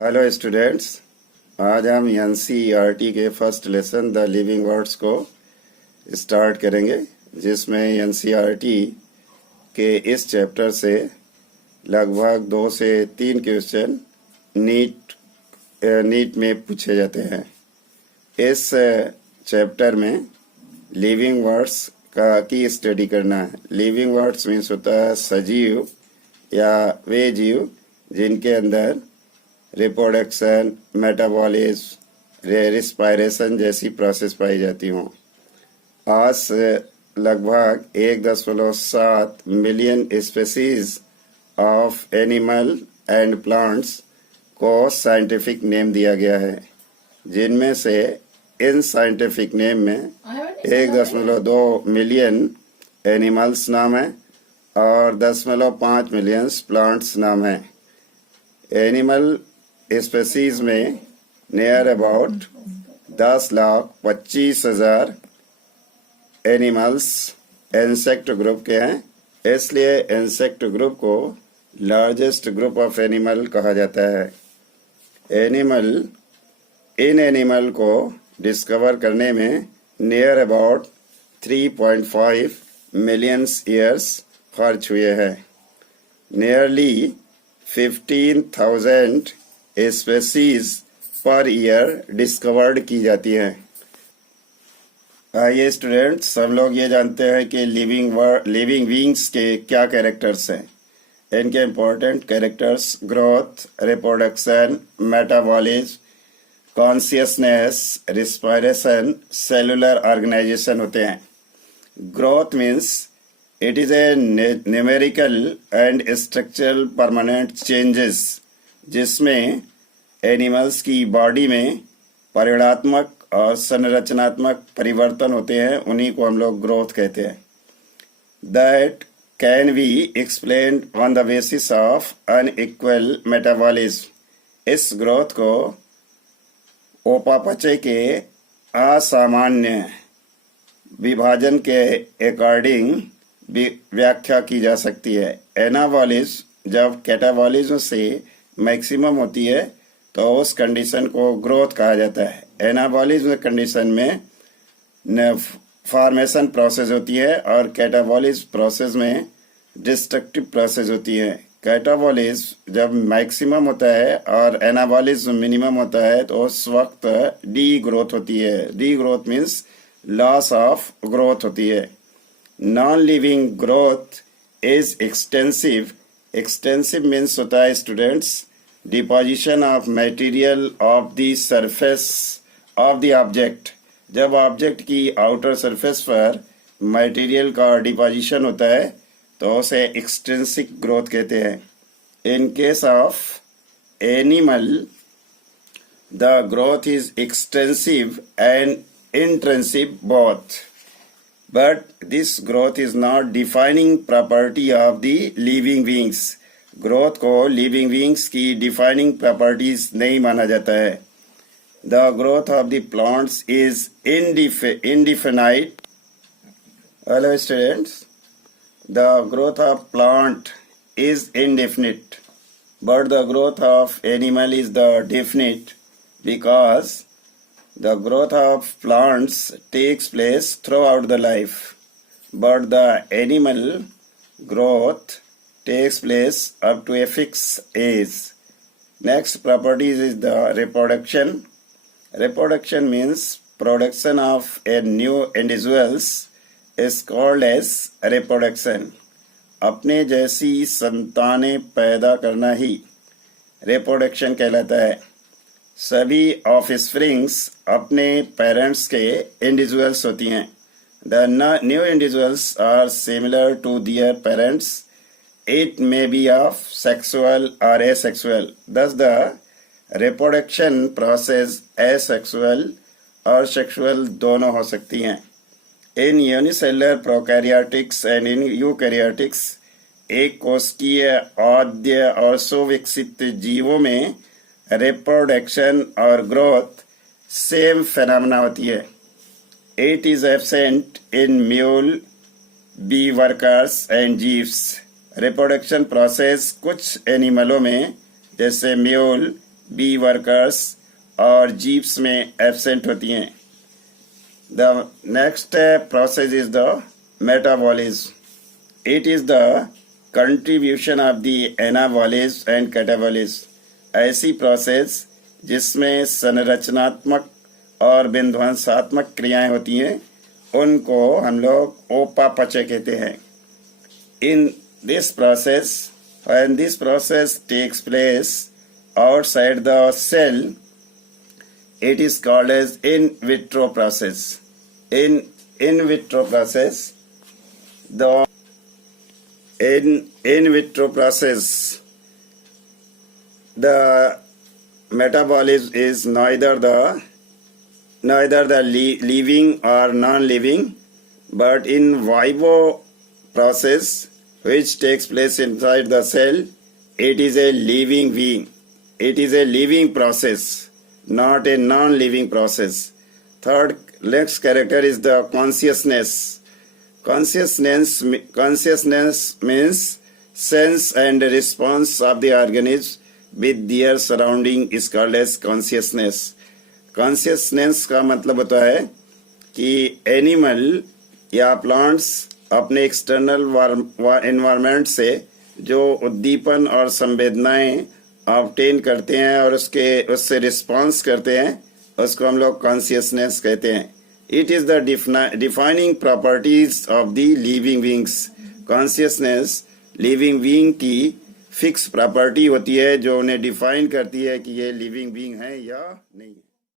Hello students, आज हम NCERT के first lesson the living words को स्टार्ट करेंगे, जिसमें एनसीईआरटी के इस चैप्टर से लगभग 2 से 3 क्वेश्चन नीट में पूछे जाते हैं। इस चैप्टर में लिविंग वर्ड्स की स्टडी करना है। लिविंग वर्ड्स मीन्स होता है सजीव या वे जीव जिनके अंदर रिप्रोडक्शन, मेटाबॉलिज्म, रिस्पायरेशन जैसी प्रोसेस पाई जाती हों। आज से लगभग 1.7 million species of animal and plants को साइंटिफिक नेम दिया गया है, जिनमें से इन साइंटिफिक नेम में 1.2 मिलियन एनिमल्स नाम है और 10.5 मिलियन प्लांट्स नाम है। एनिमल स्पेसीज में near about 10,25,000 animals insect group के हैं, इसलिए इंसेक्ट ग्रुप को लार्जेस्ट ग्रुप ऑफ एनिमल कहा जाता है। इन एनिमल को डिस्कवर करने में नियर अबाउट 3.5 मिलियन ईयर्स खर्च हुए हैं। Nearly 15,000 species per year discovered की जाती हैं। आइए स्टूडेंट्स, सब लोग ये जानते हैं कि लिविंग बीइंग्स के क्या कैरेक्टर्स हैं। इनके important characters growth, reproduction, metabolism, consciousness, respiration, cellular organization होते हैं। Growth means it is a numerical and structural permanent changes जिसमें एनिमल्स की बॉडी में परिणात्मक और संरचनात्मक परिवर्तन होते हैं, उन्हीं को हम लोग ग्रोथ कहते हैं। That can be explained on the basis of unequal metabolism। इस ग्रोथ को उपापचय के असामान्य विभाजन के अकॉर्डिंग व्याख्या की जा सकती है। एनाबॉलिज्म जब कैटाबॉलिज्म से मैक्सिमम होती है तो उस कंडीशन को ग्रोथ कहा जाता है। एनाबॉलिज्म कंडीशन में फॉर्मेशन प्रोसेस होती है और कैटाबॉलिज्म प्रोसेस में डिस्ट्रक्टिव प्रोसेस होती है। कैटाबॉलिज्म जब मैक्सिमम होता है और एनाबॉलिज्म मिनिमम होता है तो उस वक्त डी ग्रोथ होती है। D growth means loss of growth होती है। Non-living growth is extensive. Extensive means होता है students deposition of material of the surface of the object. जब ऑब्जेक्ट की आउटर सरफेस पर मटेरियल का डिपोजिशन होता है तो उसे एक्सटेंसिव ग्रोथ कहते हैं। In case of animal the growth is extensive and intrinsic both, but this growth is not defining property of the living beings। growth को living beings की defining properties नहीं माना जाता है। the growth of the plants is indefinite। hello students, the growth of plant is indefinite, but the growth of animal is the definite, because the growth of plants takes place throughout the life, but the animal growth takes place up to a fixed age. Next properties is the reproduction. Reproduction means production of a new individuals is called as reproduction। अपने जैसी संतानें पैदा करना ही reproduction कहलाता है। सभी offsprings अपने parents के individuals होती हैं। The new individuals are similar to their parents. It may be of sexual और asexual. thus the reproduction process asexual और सेक्सुअल दोनों हो सकती हैं। In unicellular prokaryotics and in eukaryotics एक कोशिकीय आद्य और सुविकसित जीवों में रिप्रोडक्शन और ग्रोथ सेम फेनोमेना होती है। It is absent in mule, bee workers and जीव्स। रिप्रोडक्शन प्रोसेस कुछ एनिमलों में जैसे म्यूल, बी वर्कर्स और जीप्स में एब्सेंट होती हैं। The next process is the metabolism. It is the contribution of the anabolism and catabolism. ऐसी प्रोसेस जिसमें संरचनात्मक और विध्वंसात्मक क्रियाएं होती हैं, उनको हम लोग उपापचय कहते हैं. In this process, when this process takes place outside the cell, it is called as in vitro process. In vitro process, the in vitro process, the metabolism is neither the living or non-living, but in vivo process which takes place inside the cell, it is a living being. It is a living process, not a non-living process. Third, next character is the consciousness. Consciousness means sense and response of the organism with their surrounding is called as consciousness. Consciousness का मतलब होता है कि animal या plants अपने external environment से जो उद्दीपन और संवेदनाएं ऑब्टेन करते हैं और उससे रिस्पॉन्स करते हैं, उसको हम लोग कॉन्शियसनेस कहते हैं. It is the defining properties of the living beings. Consciousness living being की फिक्स प्रॉपर्टी होती है जो उन्हें डिफाइन करती है कि ये लिविंग बीइंग है या नहीं.